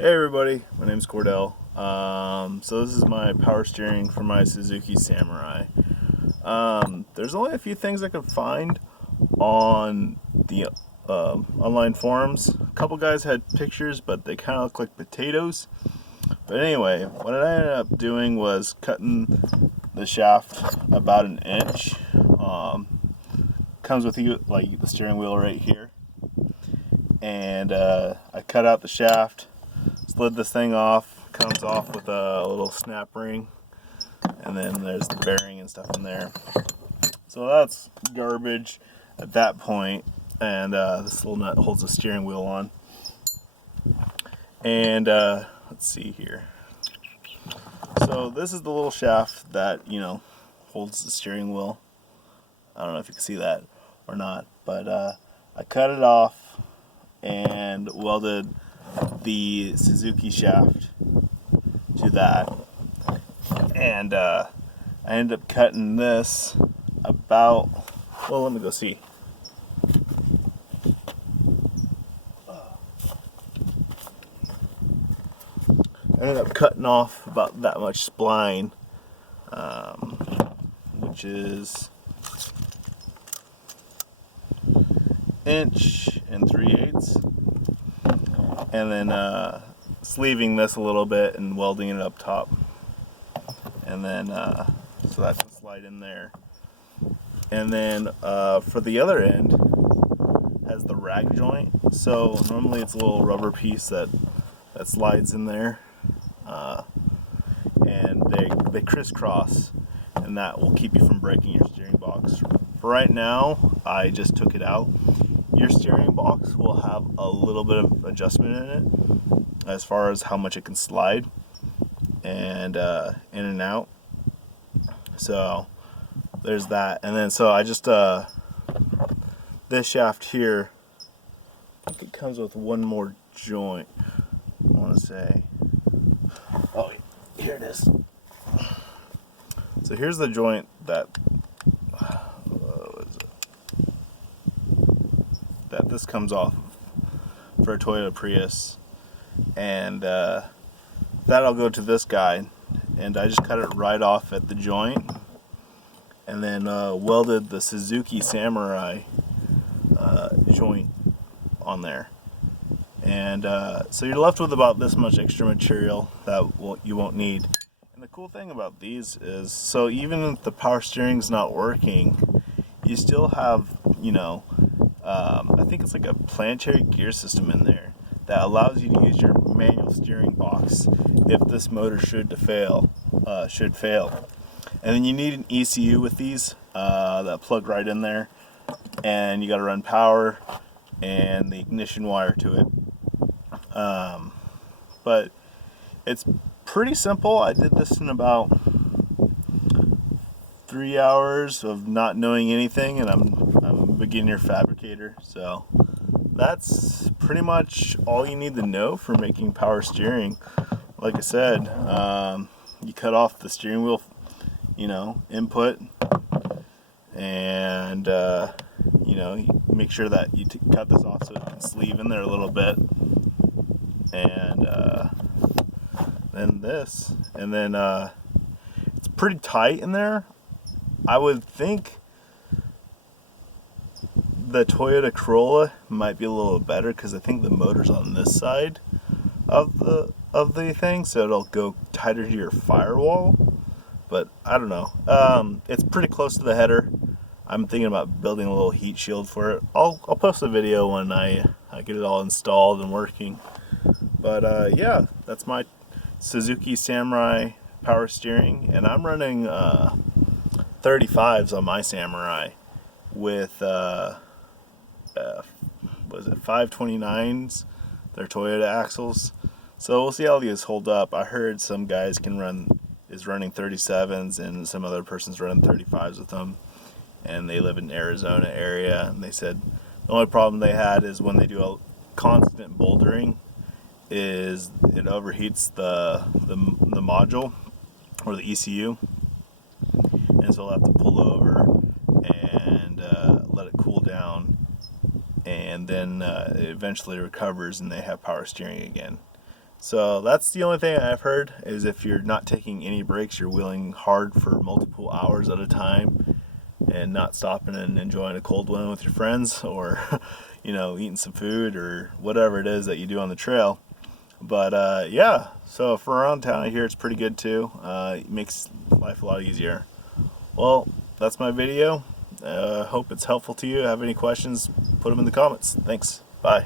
Hey everybody, my name's Cordell. So this is my power steering for my Suzuki Samurai. There's only a few things I could find on the online forums. A couple guys had pictures, but they kind of look like potatoes. But anyway, what I ended up doing was cutting the shaft about an inch. Comes with like the steering wheel right here, and I cut out the shaft. Slid this thing off, comes off with a little snap ring, and then there's the bearing and stuff in there. So that's garbage at that point, and this little nut holds the steering wheel on. And let's see here. So this is the little shaft that, holds the steering wheel. I don't know if you can see that or not, but I cut it off and welded the Suzuki shaft to that, and I ended up cutting this about, well, let me go see. I ended up cutting off about that much spline, which is 1.3 inches, and then sleeving this a little bit and welding it up top, and then so that can slide in there. And then for the other end has the rag joint. So normally it's a little rubber piece that slides in there, and they crisscross, and that will keep you from breaking your steering box. For right now, I just took it out. Your steering box will have a little bit of adjustment in it as far as how much it can slide and in and out. So there's that. And then so I just this shaft here, I think it comes with one more joint, I want to say. Oh, here it is. So here's the joint that this comes off for a Toyota Prius, and that'll go to this guy, and I just cut it right off at the joint, and then welded the Suzuki Samurai joint on there, and so you're left with about this much extra material that you won't need. And the cool thing about these is, so even if the power steering's not working, you still have, I think it's like a planetary gear system in there that allows you to use your manual steering box if this motor should fail. And then you need an ECU with these that plug right in there, and you got to run power and the ignition wire to it. But it's pretty simple. I did this in about 3 hours of not knowing anything, and I'm a beginner fabricator, so that's pretty much all you need to know for making power steering. Like I said, you cut off the steering wheel, input, and you make sure that you cut this off so it can sleeve in there a little bit, and then this, and then it's pretty tight in there. I would think the Toyota Corolla might be a little better because I think the motor's on this side of the thing, so it'll go tighter to your firewall. But I don't know. It's pretty close to the header. I'm thinking about building a little heat shield for it. I'll post a video when I get it all installed and working. But yeah, that's my Suzuki Samurai power steering, and I'm running 35s on my Samurai with was it 529s? They're Toyota axles. So we'll see how these hold up. I heard some guys is running 37s, and some other person's running 35s with them, and they live in Arizona area, and they said the only problem they had is when they do a constant bouldering is it overheats the module or the ECU, and so they'll have to pull over and let it cool down, and then it eventually recovers and they have power steering again. So that's the only thing I've heard, is if you're not taking any breaks, you're wheeling hard for multiple hours at a time and not stopping and enjoying a cold one with your friends, or eating some food or whatever it is that you do on the trail. But yeah, so for around town I hear it's pretty good too. It makes life a lot easier. Well, that's my video. Hope it's helpful to you. Have any questions, put them in the comments. Thanks. Bye.